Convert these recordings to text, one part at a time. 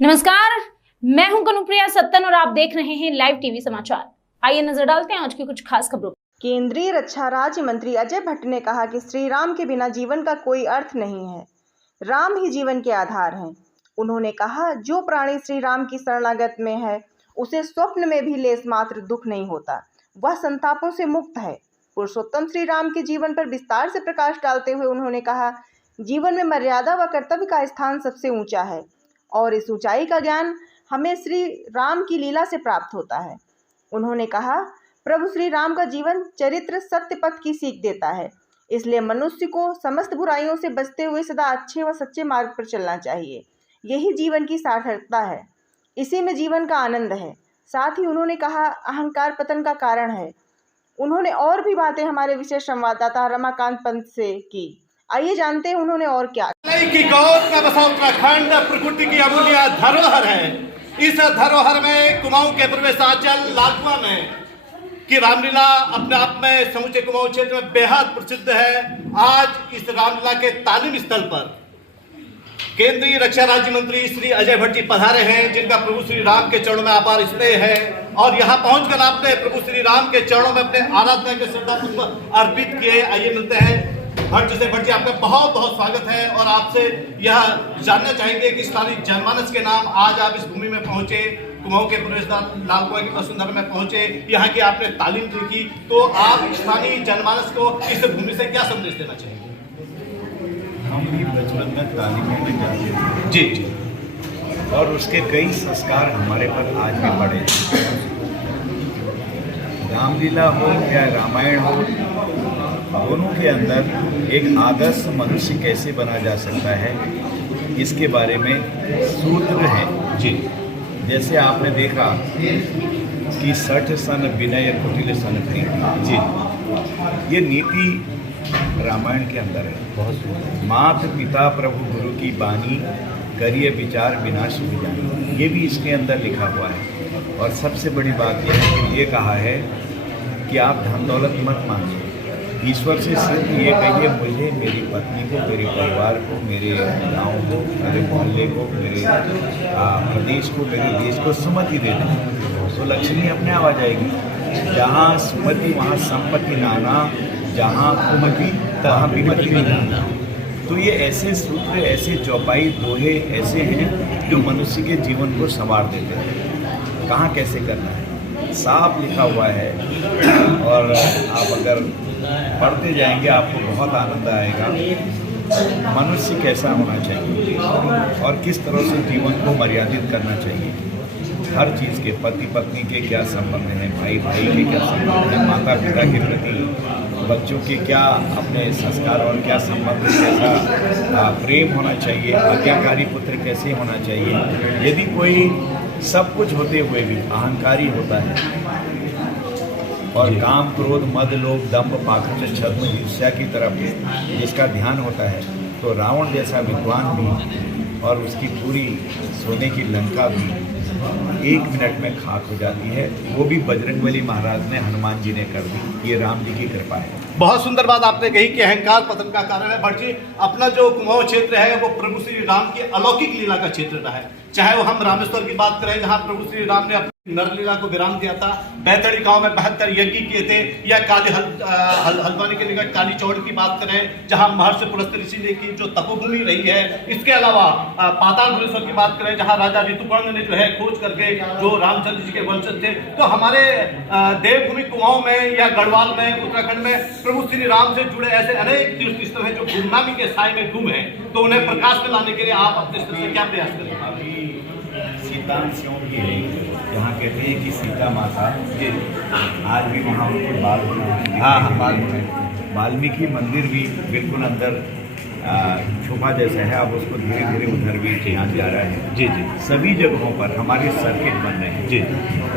नमस्कार, मैं हूं कनुप्रिया सत्तन और आप देख रहे हैं लाइव टीवी समाचार। आइए नजर डालते हैं आज की कुछ खास खबरों। केंद्रीय रक्षा राज्य मंत्री अजय भट्ट ने कहा कि श्री राम के बिना जीवन का कोई अर्थ नहीं है। राम ही जीवन के आधार हैं। उन्होंने कहा, जो प्राणी श्री राम की शरणागत में है उसे स्वप्न में भी लेस मात्र दुख नहीं होता, वह संतापों से मुक्त है। पुरुषोत्तम श्री राम के जीवन पर विस्तार से प्रकाश डालते हुए उन्होंने कहा, जीवन में मर्यादा व कर्तव्य का स्थान सबसे ऊंचा है और इस ऊंचाई का ज्ञान हमें श्री राम की लीला से प्राप्त होता है। उन्होंने कहा, प्रभु श्री राम का जीवन चरित्र सत्य पथ की सीख देता है, इसलिए मनुष्य को समस्त बुराइयों से बचते हुए सदा अच्छे व सच्चे मार्ग पर चलना चाहिए। यही जीवन की सार्थकता है, इसी में जीवन का आनंद है। साथ ही उन्होंने कहा, अहंकार पतन का कारण है। उन्होंने और भी बातें हमारे विशेष संवाददाता रमाकांत पंत से की। आइए जानते हैं उन्होंने और क्या। की गोद में बसा उत्तराखंड प्रकृति की अमूल्य धरोहर है। इस धरोहर में कुमाऊं के प्रवेशांचल लालकुआं में की रामलीला अपने आप में समूचे कुमाऊं क्षेत्र में बेहद प्रसिद्ध है। आज इस रामलीला के तालीम स्थल पर केंद्रीय रक्षा राज्य मंत्री श्री अजय भट्ट जी पधारे हैं, जिनका प्रभु श्री राम के चरणों में अपार स्नेह है और यहाँ पहुंचकर आपने प्रभु श्री राम के चरणों में अपने आराधना के श्रद्धा पुष्प अर्पित किए। आइए मिलते हैं भट्ट जी, आपका बहुत बहुत स्वागत है और आपसे यह जानना चाहेंगे कि स्थानीय जनमानस के नाम आज आप इस भूमि में पहुंचे, कुमाऊं के प्रवेशद्वार लालकुआं की वसुंधरा में पहुंचे, यहाँ की आपने तालीम की, तो आप स्थानीय जनमानस को इस भूमि से क्या संदेश देना चाहेंगे? हम भी बचपन में तालीमों में जाते थे जी और उसके कई संस्कार हमारे पर आज भी पड़े। रामलीला हो या रामायण हो, दोनों के अंदर एक आदर्श मनुष्य कैसे बना जा सकता है, इसके बारे में सूत्र हैं। जी, जैसे आपने देखा कि 60 सन विनय कुटिल सन प्रीति, जी, ये नीति रामायण के अंदर है। बहुत मात पिता प्रभु गुरु की बानी, करिए विचार विनाश विजानी, ये भी इसके अंदर लिखा हुआ है। और सबसे बड़ी बात यह है कि ये कहा है कि आप धन दौलत मत मांगिए, ईश्वर से सिर्फ ये कहिए, मुझे, मेरी पत्नी को, मेरे परिवार को, मेरे गांव को, मेरे मोहल्ले को, मेरे प्रदेश को, मेरे देश को सुमति दे दें, तो लक्ष्मी अपने आप आ जाएगी। जहाँ सुमति वहाँ संपत्ति नाना, जहाँ कुमति तहाँ विमति नाना। तो ये ऐसे सूत्र, ऐसे चौपाई, दोहे ऐसे हैं जो मनुष्य के जीवन को संवार देते हैं। कहाँ कैसे करना है साफ लिखा हुआ है और आप अगर पढ़ते जाएंगे आपको बहुत आनंद आएगा। मनुष्य कैसा होना चाहिए और किस तरह से जीवन को मर्यादित करना चाहिए, हर चीज़ के, पति पत्नी के क्या संबंध हैं, भाई भाई के क्या संबंध हैं, माता पिता के प्रति बच्चों के क्या अपने संस्कार और क्या संबंध, कैसा प्रेम होना चाहिए, आज्ञाकारी पुत्र कैसे होना चाहिए। यदि कोई सब कुछ होते हुए भी अहंकारी होता है और काम क्रोध मद लोभ दंभ पाखंड छद्म ईर्ष्या की तरफ जिसका ध्यान होता है, तो रावण जैसा विद्वान भी और उसकी पूरी सोने की लंका भी 1 मिनट में खाक हो जाती है। वो भी बजरंगबली महाराज ने, हनुमान जी ने कर दी। ये राम जी की कृपा है। बहुत सुंदर बात आपने कही कि अहंकार पतन का कारण है। भट्ट जी, अपना जो कुमाऊं क्षेत्र है वो प्रभु श्री राम की अलौकिक लीला का क्षेत्र रहा है। चाहे वो हम रामेश्वर की बात करें, जहाँ प्रभु श्री राम ने नरलीला को विराम दिया था, बैतड़ी गांव में 72 यज्ञ किए थे, या काली हल्द्वानी के निकट काली चौड़ की बात करें, जहां महर्षि पुलस्त्य ऋषि ने की जो तपोभूमि रही है। इसके अलावा पाताल भुवनेश्वर की बात करें, जहां राजा ऋतुपर्ण ने जो है खोज करके जो रामचंद्र जी के वंशज थे। तो हमारे देवभूमि कुमाऊं में या गढ़वाल में, उत्तराखंड में प्रभु श्री राम से जुड़े ऐसे अनेक तीर्थ स्थल हैं जो गुमनामी के साए में गुम हैं। तो उन्हें प्रकाश में लाने के लिए आप अपने स्तर से क्या प्रयास करेंगे? सीतांशों की है, जहाँ कहते हैं कि सीता माता, आज भी वहाँ उनके बाल वाल्मीकि मंदिर भी बिल्कुल अंदर छुपा जैसा है। अब उसको धीरे धीरे उधर भी ध्यान जा रहा है। जी जी, सभी जगहों पर हमारे सर्किट बन रहे हैं। जी,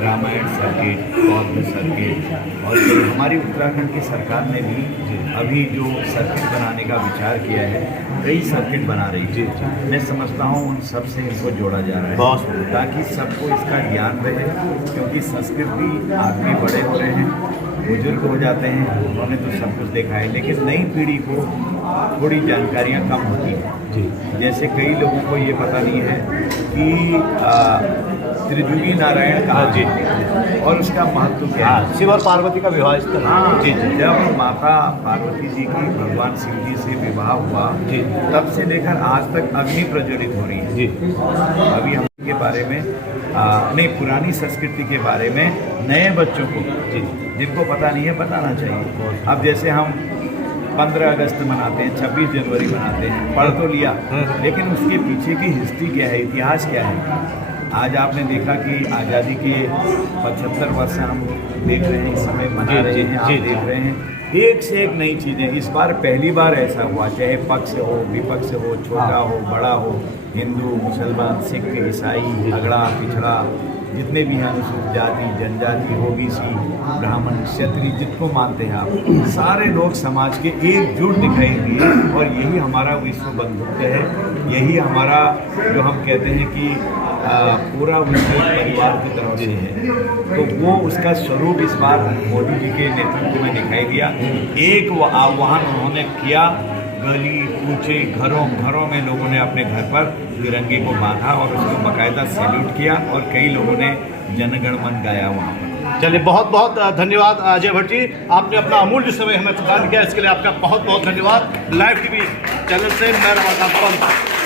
रामायण सर्किट, बौद्ध सर्किट, और हमारी उत्तराखंड की सरकार ने भी अभी जो सर्किट बनाने का विचार किया है, कई सर्किट बना रही है। जी, मैं समझता हूँ उन सब से इनको जोड़ा जा रहा है ताकि सबको इसका ज्ञान रहे, क्योंकि संस्कृति आदमी बड़े हो रहे हैं, बुजुर्ग हो जाते हैं, उन्होंने तो सब कुछ देखा है, लेकिन नई पीढ़ी को थोड़ी जानकारियाँ कम होती हैं। जैसे कई लोगों को ये पता नहीं है कि त्रिजुगी नारायण कहा जी और उसका महत्व क्या है। शिव और पार्वती का विवाह स्थल। हाँ जी, जब माता पार्वती जी की भगवान शिव जी से विवाह हुआ जी, तब से लेकर आज तक अग्नि प्रज्वलित हो रही है जी। अभी हम के बारे में नहीं, पुरानी संस्कृति के बारे में नए बच्चों को जिनको पता नहीं है बताना चाहिए। अब जैसे हम 15 अगस्त मनाते हैं, 26 जनवरी मनाते हैं, पढ़ तो लिया, लेकिन उसके पीछे की हिस्ट्री क्या है, इतिहास क्या है। आज आपने देखा कि आज़ादी के 75 वर्ष हम देख रहे हैं, इस समय मना रहे हैं, आप देख रहे हैं, एक से एक नई चीज़ें। इस बार पहली बार ऐसा हुआ, चाहे पक्ष हो विपक्ष हो, छोटा हो बड़ा हो, हिंदू मुसलमान सिख ईसाई, अगड़ा पिछड़ा, जितने भी हैं अनुसूचित जाति जनजाति ओबीसी ब्राह्मण क्षत्रिय जिनको मानते हैं आप, सारे लोग समाज के एकजुट दिखाई दिए। और यही हमारा विश्व बंधुत्व है, यही हमारा जो हम कहते हैं कि पूरा विश्व परिवार की तरफ से है। तो वो उसका स्वरूप इस बार मोदी जी के नेतृत्व में दिखाई दिया। एक आह्वान उन्होंने किया, गली कूचे घरों में लोगों ने अपने घर पर तिरंगे को बांधा और उसको बाकायदा सैल्यूट किया और कई लोगों ने जनगण मन गाया वहाँ पर। चलिए, बहुत बहुत धन्यवाद अजय भट्ट जी, आपने अपना अमूल्य समय हमें प्रदान किया, इसके लिए आपका बहुत बहुत धन्यवाद। लाइव टीवी चैनल से मैं रमाकांत पंत।